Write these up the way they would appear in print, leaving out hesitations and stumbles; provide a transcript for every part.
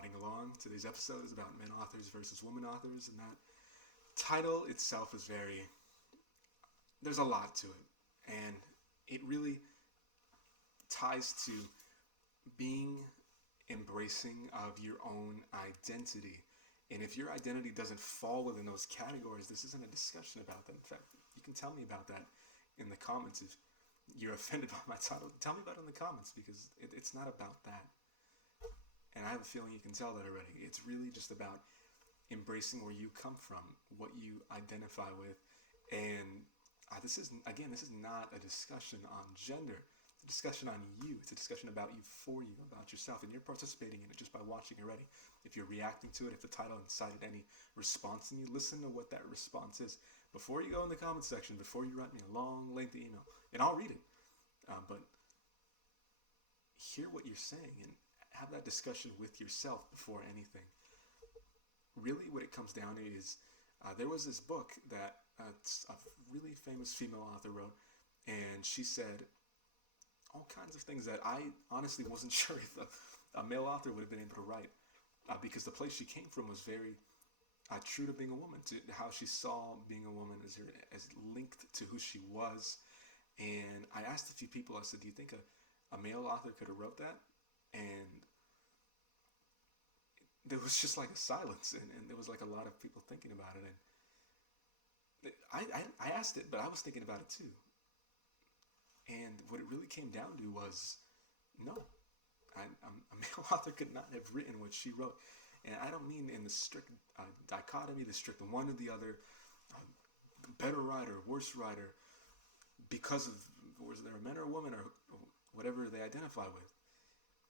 nodding along. Today's episode is about men authors versus women authors, and that title itself is very. There's a lot to it, and it really ties to being embracing of your own identity. And if your identity doesn't fall within those categories, this isn't a discussion about that. In fact, you can tell me about that in the comments if you're offended by my title. Tell me about it in the comments because it's not about that. And I have a feeling you can tell that already. It's really just about embracing where you come from, what you identify with, and this is not a discussion on gender. It's a discussion on you. It's a discussion about you, for you, about yourself, and you're participating in it just by watching already. If you're reacting to it, if the title incited any response in you, listen to what that response is before you go in the comment section. Before you write me a long, lengthy email, and I'll read it. But hear what you're saying and have that discussion with yourself before anything. Really, what it comes down to is there was this book that a really famous female author wrote, and she said all kinds of things that I honestly wasn't sure if a male author would have been able to write, because the place she came from was very true to being a woman, to how she saw being a woman as linked to who she was. And I asked a few people, I said, do you think a male author could have wrote that? And there was just like a silence, and there was like a lot of people thinking about it. And I asked it, but I was thinking about it too. And what it really came down to was, no, a male author could not have written what she wrote. And I don't mean in the strict dichotomy, the strict one or the other, better writer, worse writer, because of whether they're a man or a woman or whatever they identify with.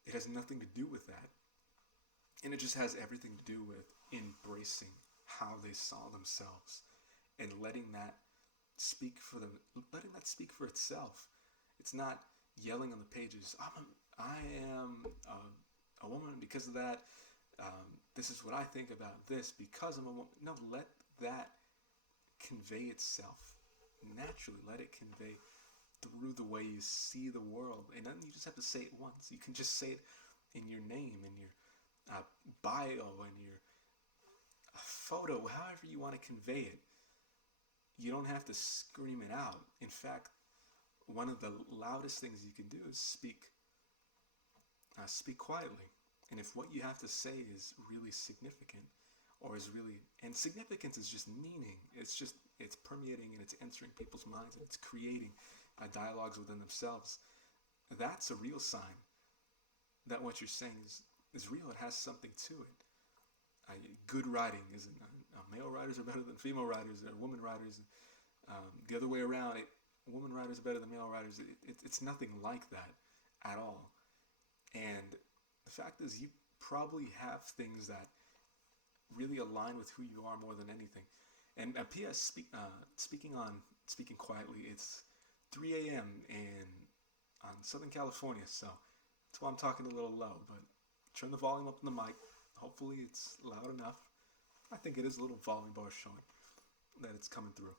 It has nothing to do with that. And it just has everything to do with embracing how they saw themselves and letting that speak for them, letting that speak for itself. It's not yelling on the pages, I am a woman because of that. This is what I think about this because I'm a woman. No, let that convey itself naturally. Let it convey through the way you see the world. And then you just have to say it once. You can just say it in your name, in your bio, in your photo, however you want to convey it. You don't have to scream it out. In fact, one of the loudest things you can do is speak quietly. And if what you have to say is really significant, or is really, and significance is just meaning, it's permeating and it's entering people's minds and it's creating dialogues within themselves, that's a real sign that what you're saying is real. It has something to it. Good writing isn't, male writers are better than female writers, or women writers, the other way around, women writers are better than male writers. It's nothing like that at all. And the fact is, you probably have things that really align with who you are more than anything. And P.S. Speaking quietly, it's 3 a.m. on Southern California, so that's why I'm talking a little low. But turn the volume up on the mic. Hopefully, it's loud enough. I think it is a little volume bar showing that it's coming through.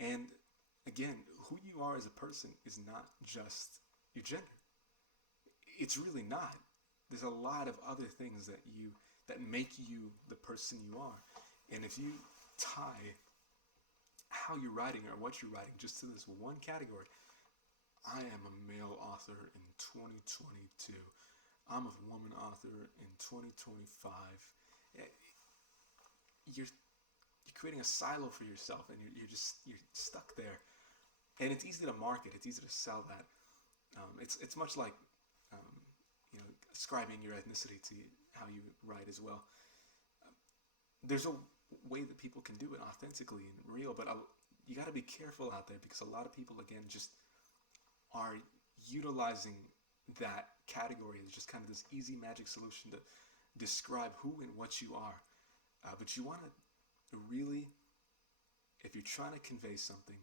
And again, who you are as a person is not just your gender. It's really not. There's a lot of other things that make you the person you are. And if you tie how you're writing or what you're writing just to this one category, I am a male author in 2022. I'm a woman author in 2025. You're creating a silo for yourself, and you're stuck there. And it's easy to market. It's easy to sell that. It's much like ascribing your ethnicity to how you write as well. There's a way that people can do it authentically and real, but you got to be careful out there, because a lot of people, again, just are utilizing that category as just kind of this easy magic solution to describe who and what you are. But you want to really, if you're trying to convey something,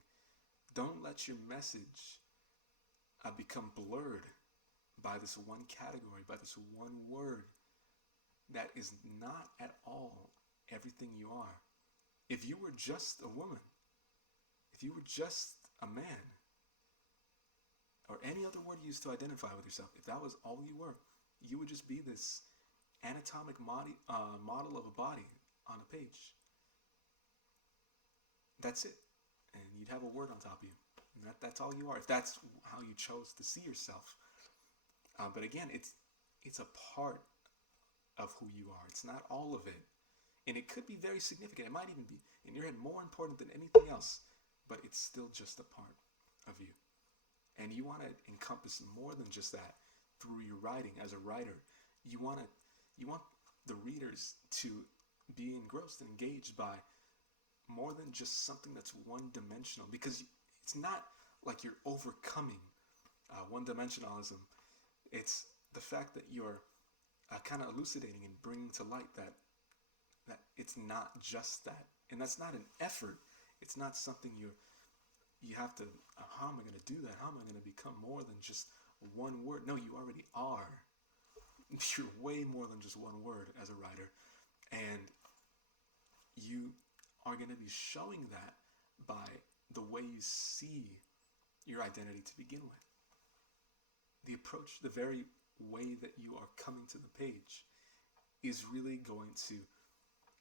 don't let your message become blurred by this one category, by this one word that is not at all everything you are. If you were just a woman, if you were just a man, or any other word used to identify with yourself, if that was all you were, you would just be this anatomic model of a body on a page. That's it. And you'd have a word on top of you. And that's all you are, if that's how you chose to see yourself. But again, it's a part of who you are. It's not all of it. And it could be very significant. It might even be, in your head, more important than anything else. But it's still just a part of you. And you want to encompass more than just that through your writing. As a writer, you want the readers to be engrossed and engaged by more than just something that's one-dimensional, because it's not like you're overcoming one-dimensionalism. It's the fact that you're kind of elucidating and bringing to light that it's not just that, and that's not an effort. It's not something you have to. How am I going to do that? How am I going to become more than just one word? No, you already are. You're way more than just one word as a writer, and you are going to be showing that by the way you see your identity to begin with. The approach, the very way that you are coming to the page is really going to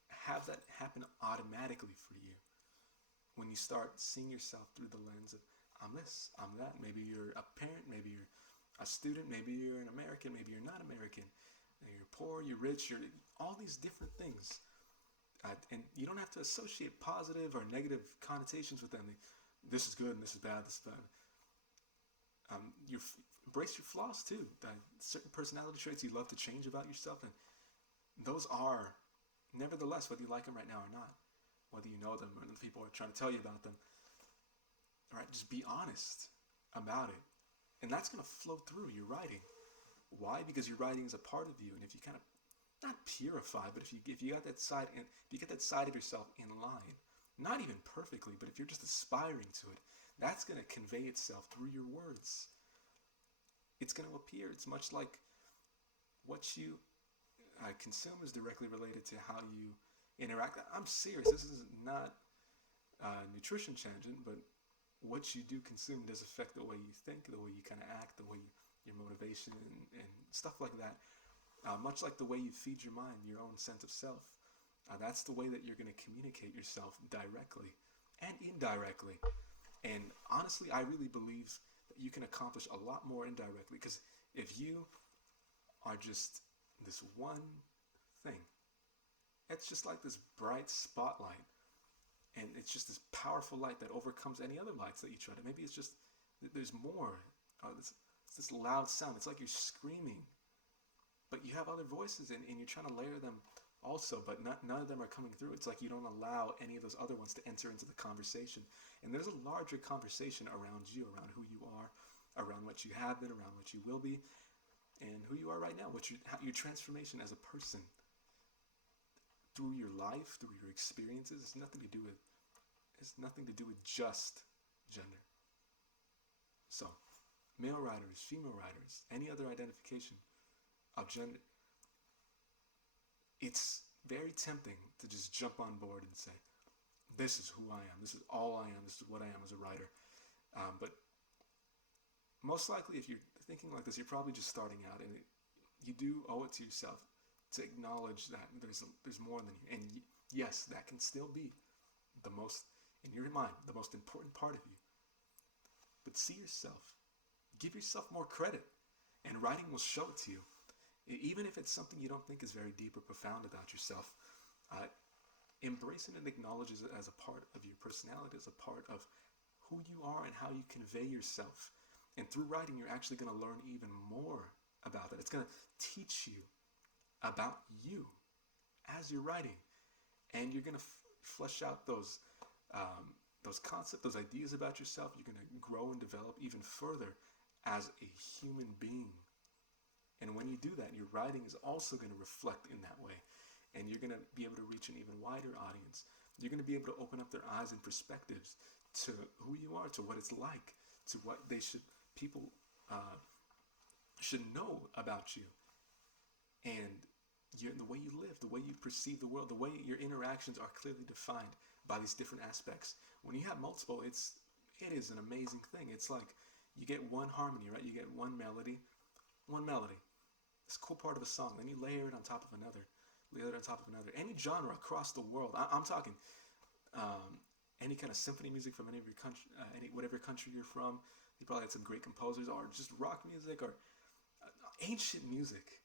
have that happen automatically for you. When you start seeing yourself through the lens of, I'm this, I'm that. Maybe you're a parent, maybe you're a student, maybe you're an American, maybe you're not American. You're poor, you're rich, you're all these different things. And you don't have to associate positive or negative connotations with them. This is good and this is bad, this is bad. Embrace your flaws too. Certain personality traits you love to change about yourself, and those are, nevertheless, whether you like them right now or not, whether you know them or the people are trying to tell you about them, all right, just be honest about it. And that's going to flow through your writing. Why? Because your writing is a part of you, and if you kind of not purify, but if you got that side, and if you get that side of yourself in line, not even perfectly, but if you're just aspiring to it, that's going to convey itself through your words. It's going to appear. It's much like what you consume is directly related to how you interact. I'm serious. This is not a nutrition tangent, but what you do consume does affect the way you think, the way you kind of act, the way your motivation and stuff like that. Much like the way you feed your mind, your own sense of self. That's the way that you're going to communicate yourself directly and indirectly. And honestly, I really believe that you can accomplish a lot more indirectly, because if you are just this one thing, it's just like this bright spotlight, and it's just this powerful light that overcomes any other lights that you try to. Maybe it's just there's more. It's this loud sound. It's like you're screaming, but you have other voices, and you're trying to layer them also, but none of them are coming through. It's like you don't allow any of those other ones to enter into the conversation. And there's a larger conversation around you, around who you are, around what you have been, around what you will be, and who you are right now, your transformation as a person through your life, through your experiences. It's nothing to do with just gender. So, male writers, female writers, any other identification of gender, it's very tempting to just jump on board and say, this is who I am, this is all I am, this is what I am as a writer. But most likely, if you're thinking like this, you're probably just starting out, and you do owe it to yourself to acknowledge that there's more than you. And yes, that can still be the most, in your mind, the most important part of you. But see yourself. Give yourself more credit, and writing will show it to you. Even if it's something you don't think is very deep or profound about yourself, embrace it and acknowledge it as a part of your personality, as a part of who you are and how you convey yourself. And through writing, you're actually going to learn even more about that. It's going to teach you about you as you're writing, and you're going to flesh out those concepts, those ideas about yourself. You're going to grow and develop even further as a human being. And when you do that, your writing is also going to reflect in that way. And you're going to be able to reach an even wider audience. You're going to be able to open up their eyes and perspectives to who you are, to what it's like, to what people should know about you. And the way you live, the way you perceive the world, the way your interactions are clearly defined by these different aspects. When you have multiple, it is an amazing thing. It's like you get one harmony, right? You get one melody. this cool part of a song, then you layer it on top of another, layer it on top of another. Any genre across the world. I'm talking any kind of symphony music from any of your country, whatever country you're from. You probably had some great composers, or just rock music, or ancient music.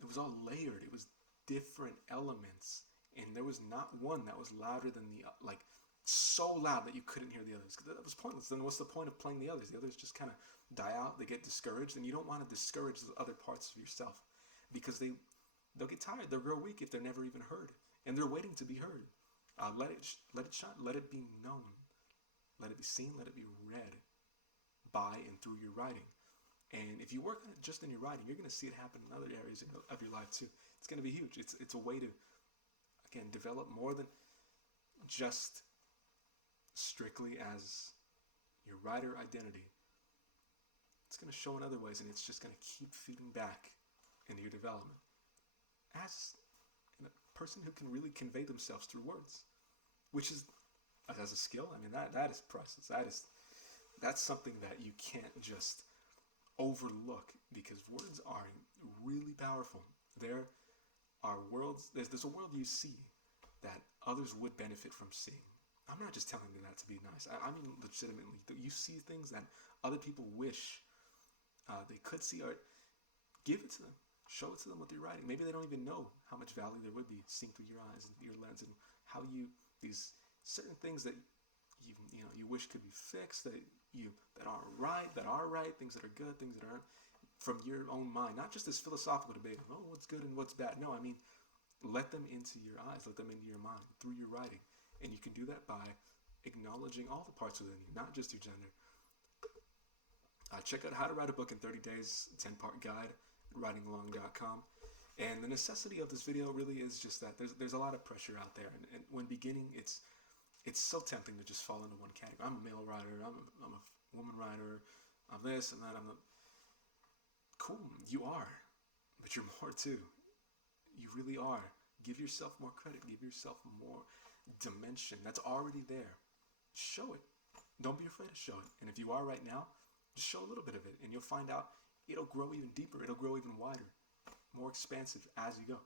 It was all layered. It was different elements, and there was not one that was louder than the like so loud that you couldn't hear the others. That was pointless. Then what's the point of playing the others? The others just kind of die out. They get discouraged, and you don't want to discourage the other parts of yourself because they'll get tired. They'll grow weak if they're never even heard, and they're waiting to be heard. Let it shine. Let it be known. Let it be seen. Let it be read by and through your writing. And if you work on it just in your writing, you're going to see it happen in other areas of your life too. It's going to be huge. It's a way to, again, develop more than just strictly as your writer identity. It's going to show in other ways, and it's just going to keep feeding back into your development as a person who can really convey themselves through words, which is, as a skill, I mean, that is priceless. That's something that you can't just overlook, because words are really powerful. There are worlds, there's a world you see that others would benefit from seeing. I'm not just telling them that to be nice. I mean legitimately. You see things that other people wish they could see, or give it to them. Show it to them with your writing. Maybe they don't even know how much value there would be seen through your eyes and your lens, and how these certain things that you wish could be fixed, that are right, things that are good, things that aren't, from your own mind, not just this philosophical debate of, oh, what's good and what's bad. No, I mean, let them into your eyes, let them into your mind through your writing. And you can do that by acknowledging all the parts within you, not just your gender. Check out How to Write a Book in 30 Days, 10-part guide at writingalong.com. And the necessity of this video really is just that there's a lot of pressure out there, and when beginning, it's so tempting to just fall into one category. I'm a male writer, I'm a woman writer, I'm this and that, cool, you are, but you're more too. You really are. Give yourself more credit, give yourself more dimension that's already there. Show it. Don't be afraid to show it. And if you are right now, just show a little bit of it, and you'll find out it'll grow even deeper, it'll grow even wider, more expansive as you go.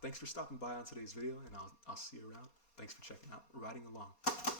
Thanks for stopping by on today's video, and I'll see you around. Thanks for checking out Writing Along.